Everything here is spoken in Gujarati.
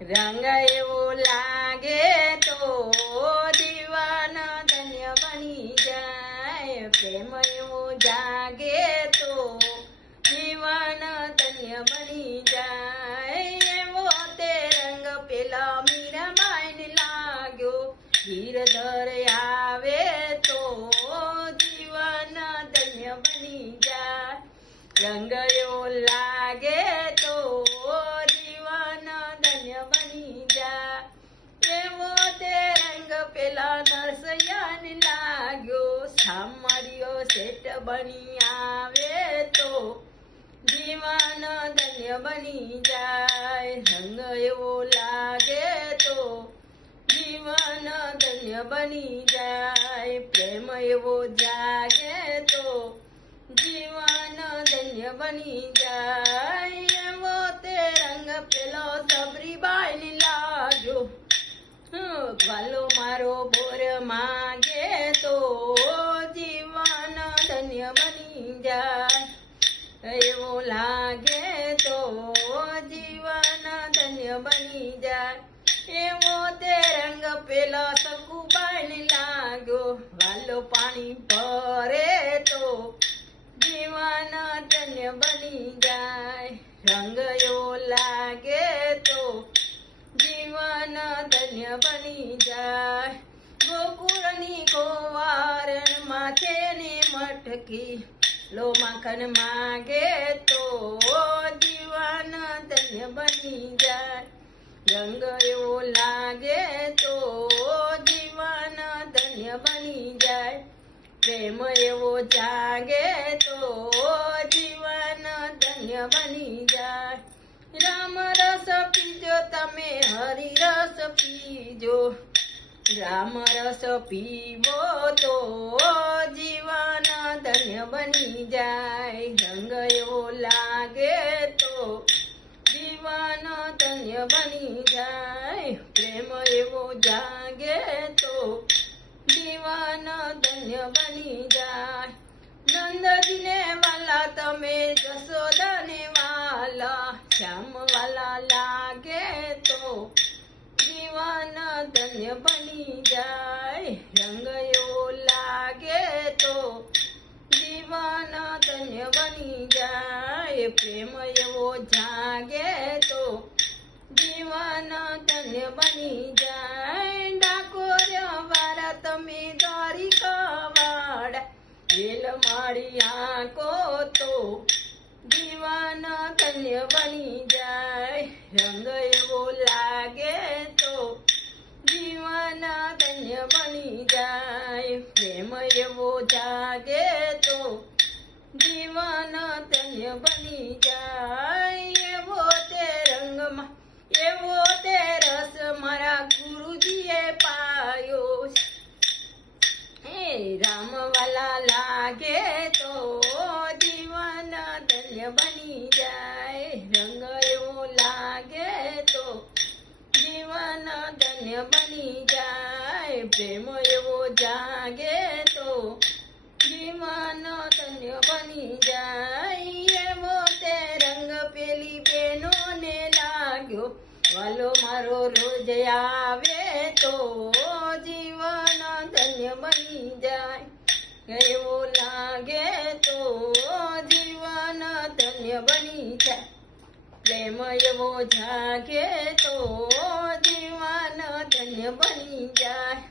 રંગ એવો લાગે તો જીવન ધન્ય બની જાય, પ્રેમ એવો જાગે તો જીવન ધન્ય બની જાય, એવો તે રંગ પેલા મીરાબાઈને લાગ્યો, ગીરધર આવે તો જીવન ધન્ય બની જાય, રંગ એવો લાગે તો જીવન ધન્ય બની જાય, એવો તે રંગ પેલા નરસૈયાને લાગ્યો, સામરિયો શેઠ બની આવે તો જીવન ધન્ય બની જાય, રંગ એવો લાગે તો જીવન ધન્ય બની જાય, પ્રેમ એવો જાગે તો જીવન ધન્ય બની જાય, એવો તે રંગ પેલો સબરીબાઈને લાગ્યો, વાલો મારો બોર માગે તો જીવન ધન્ય બની જાય, એવો લાગે તો જીવન ધન્ય બની જાય, એવો તે રંગ પેલો સકુબાઈને લાગ્યો, વાલો પાણી ભરે તો જીવન ધન્ય બની જાય, રંગ એવો લાગે તો જીવન ધન્ય બની જાય, ગોકુળની ગોવારણ માથે ને મટકી, લો માખણ માગે તો જીવન ધન્ય બની જાય, રંગ એવો લાગે તો જીવન ધન્ય બની જાય, પ્રેમ એવો જાગે તો જીવન ધન્ય બની જાય, રામ રસ પીજો તમે હરિ રસ પીજો, રામ રસ પીવો તો જીવન ધન્ય બની જાય, રંગ એવો લાગે તો જીવન ધન્ય બની જાય, પ્રેમ એવો જાગે તો જીવન ધન્ય બની જાય, નંદજીને વાલા તમે જશોદાને વાલા, શ્યામ વાલા લાગે તો જીવન ધન્ય બની જાય, રંગ એવો લાગે તો જીવન ધન્ય બની જાય, પ્રેમ એવો જાગે તો જીવન ધન્ય બની જાય, ડાકોર વાળા તમે દ્વારિકા વાળા, વેલ મારી આંકો તો જીવન ધન્ય બની જાય, રંગ એવો લાગે તો જીવન ધન્ય બની જાય, પ્રેમ એવો જાગે તો જીવન ધન્ય બની જાય, એવો તે રંગમાં એવો તે રસ મારા ગુરુજીએ પાયો, રામ વાલા લાગે તો જીવન ધન્ય બની જાય, રંગ એવો લાગે તો જીવન ધન્ય બની જાય, પ્રેમ એવો જાગે તો જીવન ધન્ય બની જાય, એવો તે રંગ પેલી બેનોને લાગ્યો, વાલો મારો રોજ આવે તો જીવન ધન્ય બની જાય, એવો લાગે તો જીવન ધન્ય બની જાય, પ્રેમ એવો જાગે તો જીવન ધન્ય બની જાય.